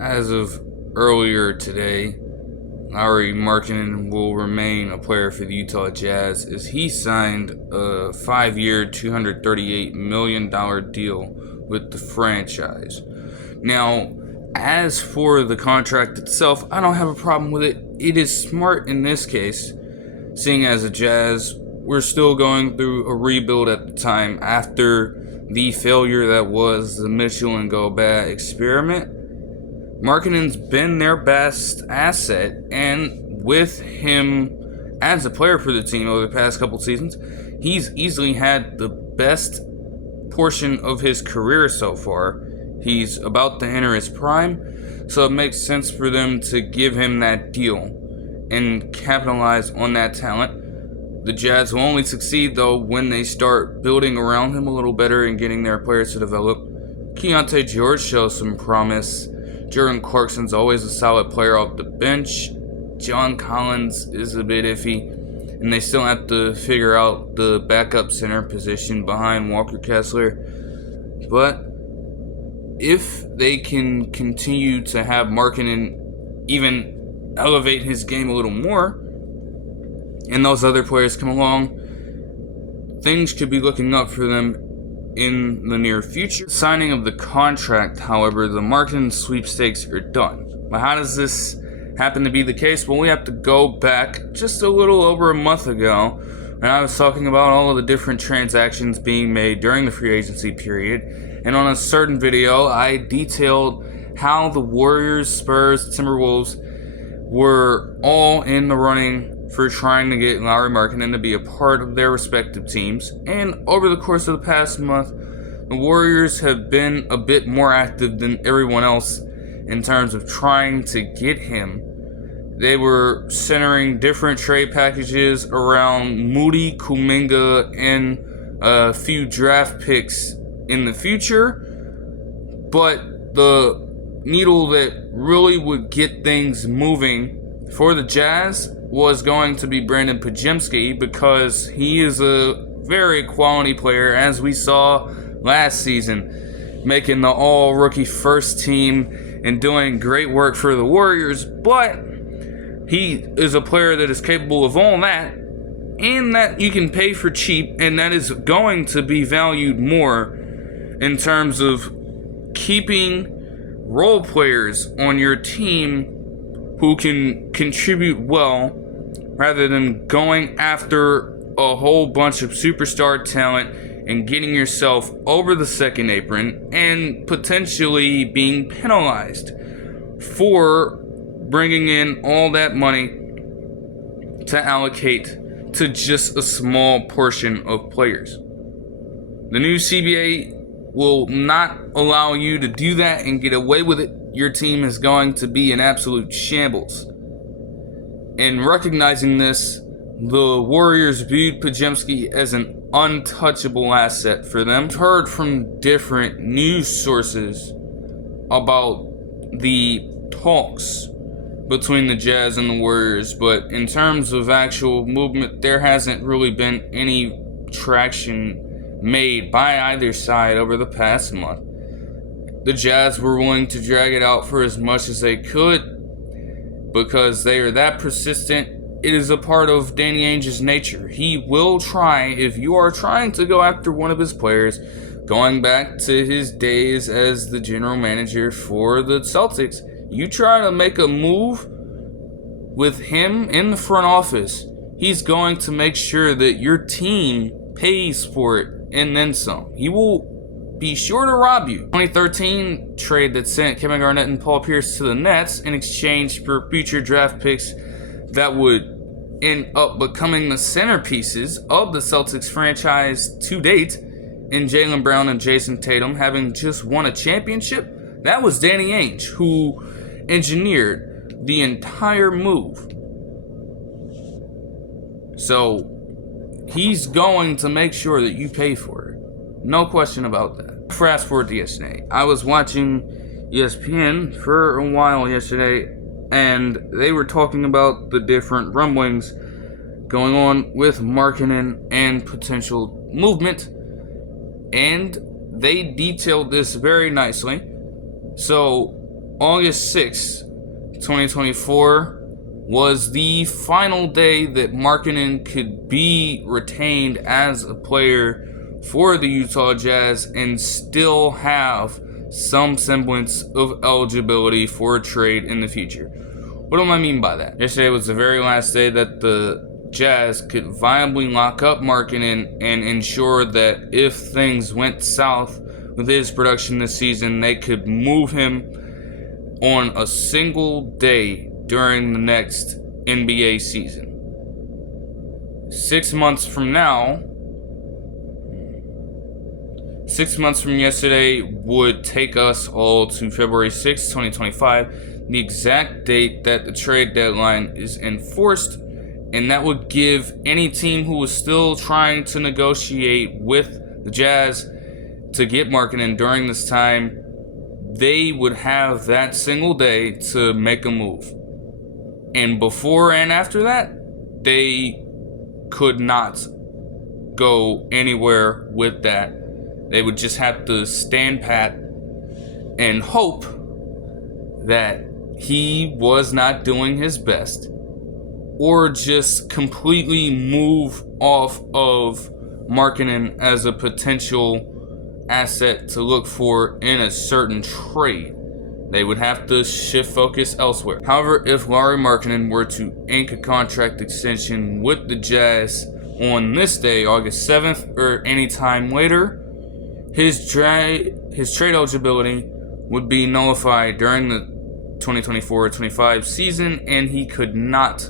As of earlier today, Markkanen will remain a player for the Utah Jazz as he signed a 5-year, $238 million deal with the franchise. Now, as for the contract itself, I don't have a problem with it. It is smart in this case, seeing as the Jazz were still going through a rebuild at the time after the failure that was the Mitchell and Gobert experiment. Markkanen's been their best asset, and with him as a player for the team over the past couple seasons, he's easily had the best portion of his career so far. He's about to enter his prime, so it makes sense for them to give him that deal and capitalize on that talent. The Jazz will only succeed, though, when they start building around him a little better and getting their players to develop. Keyonte George shows some promise. Jordan Clarkson's always a solid player off the bench. John Collins is a bit iffy, and they still have to figure out the backup center position behind Walker Kessler. But if they can continue to have Markkanen even elevate his game a little more, and those other players come along, things could be looking up for them in the near future. Signing of the contract, however, the Markkanen sweepstakes are done. But how does this happen to be the case? Well, we have to go back just a little over a month ago, and I was talking about all of the different transactions being made during the free agency period. And on a certain video, I detailed how the Warriors, Spurs, Timberwolves were all in the running for trying to get Lauri Markkanen to be a part of their respective teams. And over the course of the past month, the Warriors have been a bit more active than everyone else in terms of trying to get him. They were centering different trade packages around Moody, Kuminga, and a few draft picks in the future. But the needle that really would get things moving for the Jazz was going to be Brandon Podziemski, because he is a very quality player, as we saw last season, making the all-rookie first team and doing great work for the Warriors. But he is a player that is capable of all that, and that you can pay for cheap, and that is going to be valued more in terms of keeping role players on your team who can contribute well, rather than going after a whole bunch of superstar talent and getting yourself over the second apron and potentially being penalized for bringing in all that money to allocate to just a small portion of players. The new CBA will not allow you to do that and get away with it. Your team is going to be in absolute shambles. In recognizing this, the Warriors viewed Podziemski as an untouchable asset for them. I've heard from different news sources about the talks between the Jazz and the Warriors, but in terms of actual movement, there hasn't really been any traction made by either side over the past month. The Jazz were willing to drag it out for as much as they could because they are that persistent. It is a part of Danny Ainge's nature. He will try, if you are trying to go after one of his players, going back to his days as the general manager for the Celtics, you try to make a move with him in the front office, he's going to make sure that your team pays for it and then some. He will be sure to rob you. 2013 trade that sent Kevin Garnett and Paul Pierce to the Nets in exchange for future draft picks that would end up becoming the centerpieces of the Celtics franchise to date, in Jaylen Brown and Jason Tatum having just won a championship. That was Danny Ainge who engineered the entire move. So he's going to make sure that you pay for it. No question about that. Fast forward to yesterday. I was watching ESPN for a while yesterday, and they were talking about the different rumblings going on with Markkanen and potential movement, and they detailed this very nicely. So August 6th, 2024 was the final day that Markkanen could be retained as a player for the Utah Jazz and still have some semblance of eligibility for a trade in the future. What do I mean by that? Yesterday was the very last day that the Jazz could viably lock up Markkanen and ensure that if things went south with his production this season, they could move him on a single day during the next NBA season. 6 months from now, 6 months from yesterday would take us all to February 6, 2025, the exact date that the trade deadline is enforced, and that would give any team who was still trying to negotiate with the Jazz to get Markkanen during this time, they would have that single day to make a move. And before and after that, they could not go anywhere with that. They would just have to stand pat and hope that he was not doing his best, or just completely move off of Markkanen as a potential asset to look for in a certain trade. They would have to shift focus elsewhere. However, if Lauri Markkanen were to ink a contract extension with the Jazz on this day, August 7th, or any time later, his trade eligibility would be nullified during the 2024-25 season, and he could not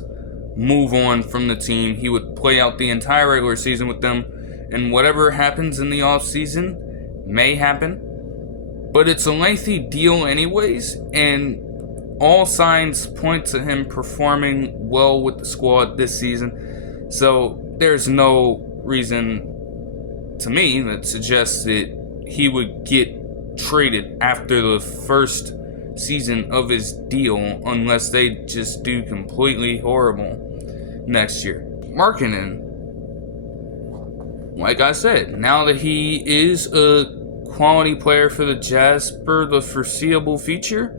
move on from the team. He would play out the entire regular season with them, and whatever happens in the offseason may happen, but it's a lengthy deal anyways, and all signs point to him performing well with the squad this season. So there's no reason to me that suggests that he would get traded after the first season of his deal unless they just do completely horrible next year. Markkanen, like I said, now that he is a quality player for the Jazz for the foreseeable future,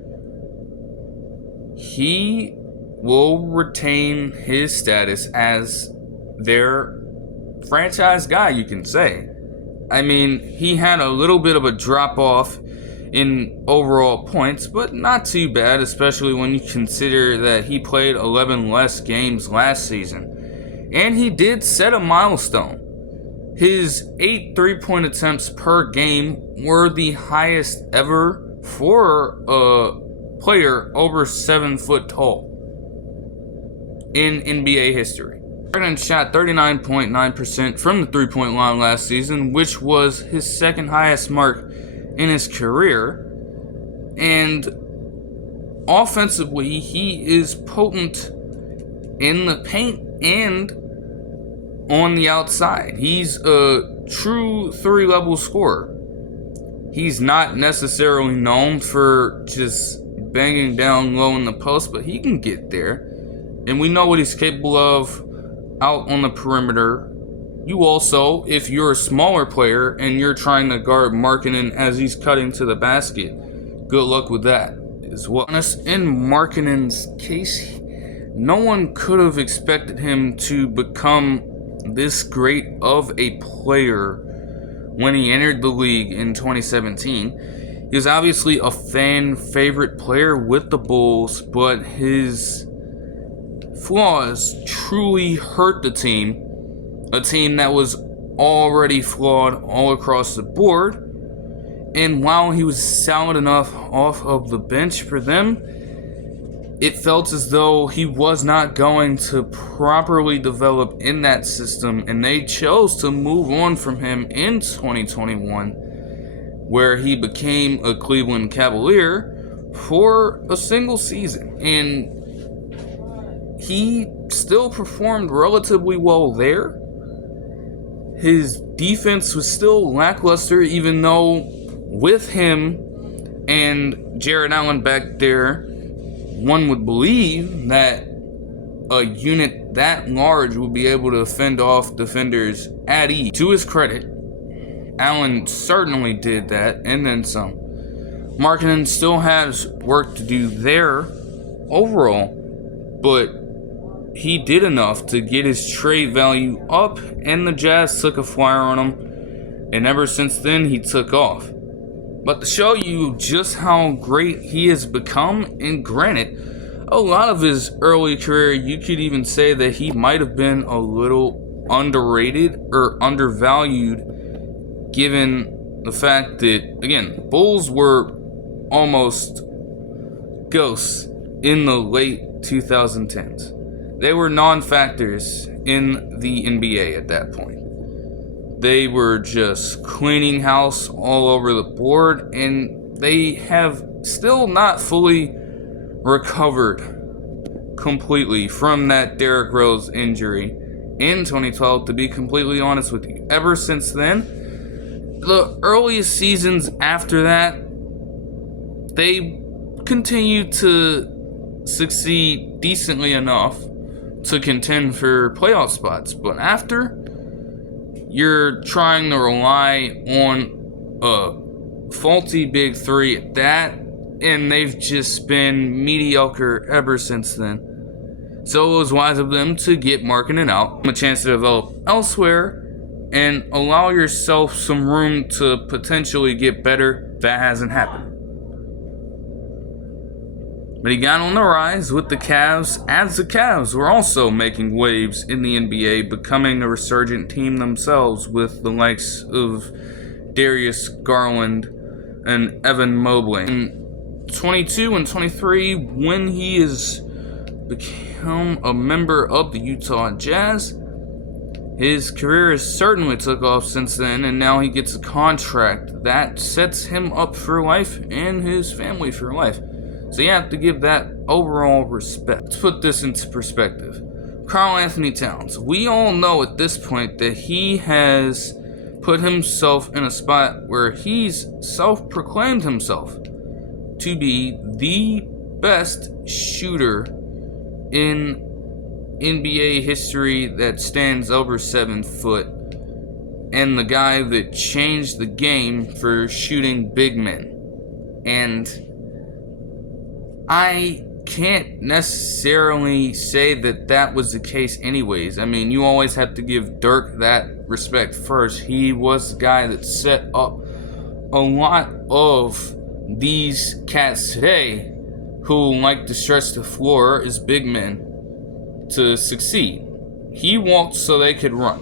he will retain his status as their franchise guy, you can say. I mean, he had a little bit of a drop off in overall points, but not too bad, especially when you consider that he played 11 less games last season. And he did set a milestone. His 8 3-point attempts per game were the highest ever for a player over 7 foot tall in NBA history. Markkanen shot 39.9% from the 3-point line last season, which was his second highest mark in his career. And offensively, he is potent in the paint and on the outside. He's a true 3-level scorer. He's not necessarily known for just banging down low in the post, but he can get there. And we know what he's capable of out on the perimeter. You also, if you're a smaller player and you're trying to guard Markkanen as he's cutting to the basket, good luck with that as well. In Markkanen's case, no one could have expected him to become this great of a player when he entered the league in 2017. He was obviously a fan favorite player with the Bulls, but his flaws truly hurt the team, a team that was already flawed all across the board. And while he was solid enough off of the bench for them, it felt as though he was not going to properly develop in that system, and they chose to move on from him in 2021, where he became a Cleveland Cavalier for a single season. And he still performed relatively well there. His defense was still lackluster, even though with him and Jarrett Allen back there, one would believe that a unit that large would be able to fend off defenders at ease. To his credit, Allen certainly did that, and then some. Markkanen still has work to do there overall, but he did enough to get his trade value up, and the Jazz took a flyer on him, and ever since then he took off. But to show you just how great he has become, and granted, a lot of his early career, you could even say that he might have been a little underrated or undervalued, given the fact that, again, Bulls were almost ghosts in the late 2010s. They were non-factors in the NBA at that point. They were just cleaning house all over the board, and they have still not fully recovered completely from that Derrick Rose injury in 2012, to be completely honest with you. Ever since then, the earliest seasons after that, they continued to succeed decently enough to contend for playoff spots. But after, you're trying to rely on a faulty big three at that, and they've just been mediocre ever since then. So it was wise of them to get Markkanen out, a chance to develop elsewhere, and allow yourself some room to potentially get better. That hasn't happened. But he got on the rise with the Cavs, as the Cavs were also making waves in the NBA, becoming a resurgent team themselves with the likes of Darius Garland and Evan Mobley. In 22 and 23, when he has become a member of the Utah Jazz, his career has certainly took off since then, and now he gets a contract that sets him up for life and his family for life. So you have to give that overall respect. Let's put this into perspective. Karl-Anthony Towns. We all know at this point that he has put himself in a spot where he's self-proclaimed himself to be the best shooter in NBA history that stands over 7 foot, and the guy that changed the game for shooting big men. And I can't necessarily say that that was the case anyways. I mean, you always have to give Dirk that respect first. He was the guy that set up a lot of these cats today who like to stretch the floor as big men to succeed. He walked so they could run.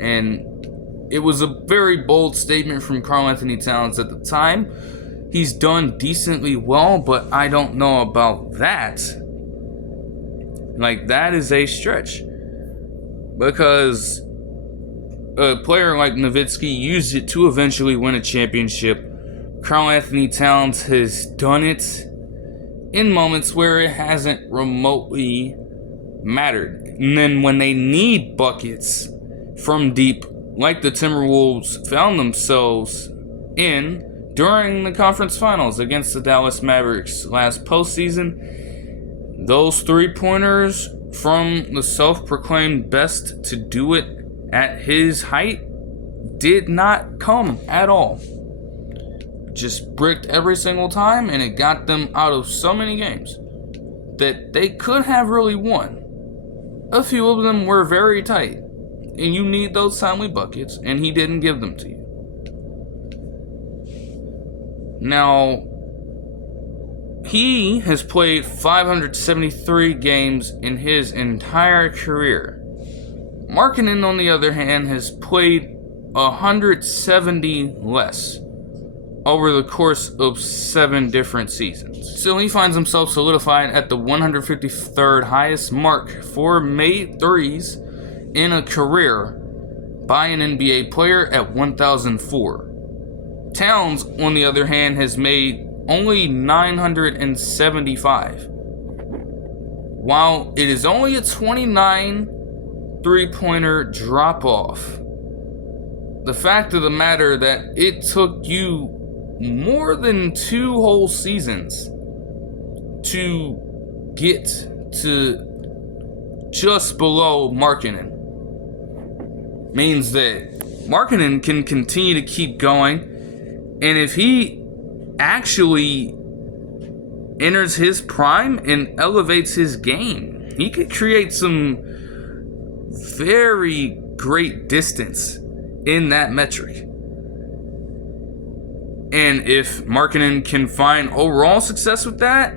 And it was a very bold statement from Karl-Anthony Towns at the time. He's done decently well, but I don't know about that. Like, that is a stretch. Because a player like Nowitzki used it to eventually win a championship. Karl-Anthony Towns has done it in moments where it hasn't remotely mattered. And then when they need buckets from deep, like the Timberwolves found themselves in during the conference finals against the Dallas Mavericks last postseason, those three-pointers from the self-proclaimed best to do it at his height did not come at all. Just bricked every single time, and it got them out of so many games that they could have really won. A few of them were very tight, and you need those timely buckets, and he didn't give them to you. Now, he has played 573 games in his entire career. Markkanen, on the other hand, has played 170 less over the course of 7 different seasons. So he finds himself solidified at the 153rd highest mark for made threes in a career by an NBA player at 1,004. Towns, on the other hand, has made only 975. While it is only a 29 three-pointer drop-off, the fact of the matter that it took you more than 2 whole seasons to get to just below Markkanen means that Markkanen can continue to keep going. And if he actually enters his prime and elevates his game. He could create some very great distance in that metric. And if Markkanen can find overall success with that,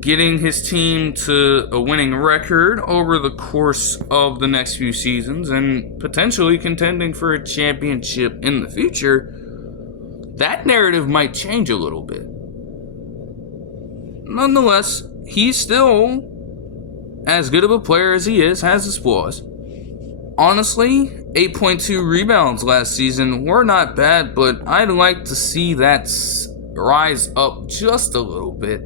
getting his team to a winning record over the course of the next few seasons and potentially contending for a championship in the future, that narrative might change a little bit. Nonetheless, he's still as good of a player as he has his flaws. Honestly, 8.2 rebounds last season were not bad, but I'd like to see that rise up just a little bit,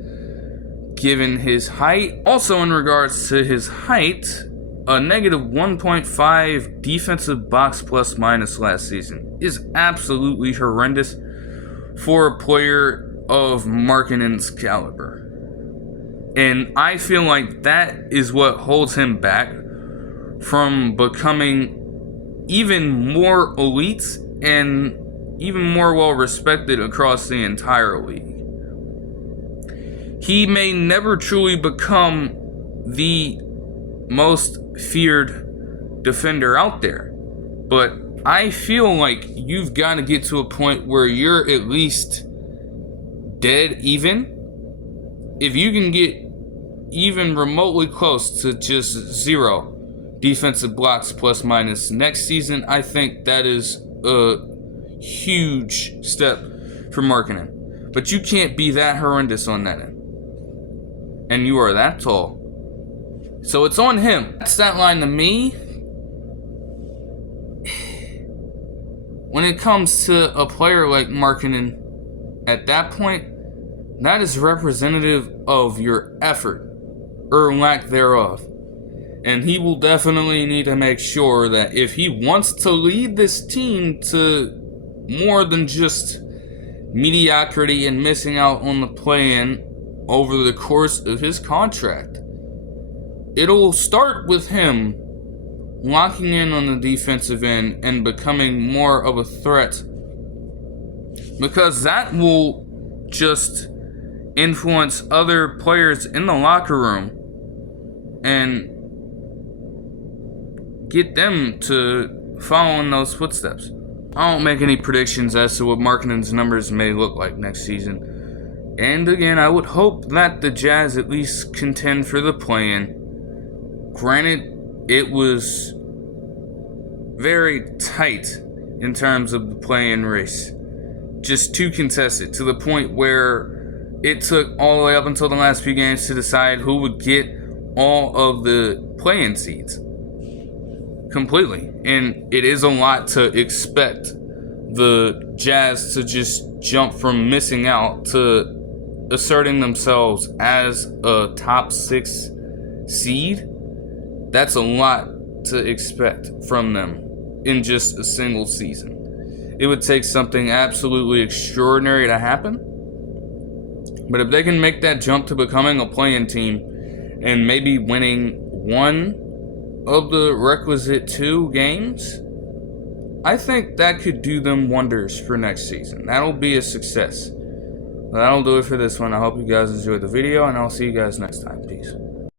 given his height. Also, in regards to his height, a negative 1.5 defensive box plus minus last season is absolutely horrendous for a player of Markkanen's caliber. And I feel like that is what holds him back from becoming even more elite and even more well respected across the entire league. He may never truly become the most feared defender out there, but I feel like you've got to get to a point where you're at least dead even. If you can get even remotely close to just 0 defensive blocks plus minus next season, I think that is a huge step for Markkanen. But you can't be that horrendous on that end. And you are that tall. So it's on him. That stat line to me, when it comes to a player like Markkanen, at that point, that is representative of your effort, or lack thereof. And he will definitely need to make sure that if he wants to lead this team to more than just mediocrity and missing out on the play-in over the course of his contract, it'll start with him locking in on the defensive end and becoming more of a threat, because that will just influence other players in the locker room and get them to follow in those footsteps. I won't make any predictions as to what Markkanen's numbers may look like next season. And again, I would hope that the Jazz at least contend for the play-in. Granted, it was very tight in terms of the play-in race. Just too contested, to the point where it took all the way up until the last few games to decide who would get all of the play-in seeds. Completely. And it is a lot to expect the Jazz to just jump from missing out to asserting themselves as a top 6 seed. That's a lot to expect from them in just a single season. It would take something absolutely extraordinary to happen. But if they can make that jump to becoming a play-in team and maybe winning one of the requisite 2 games, I think that could do them wonders for next season. That'll be a success. That'll do it for this one. I hope you guys enjoyed the video, and I'll see you guys next time. Peace.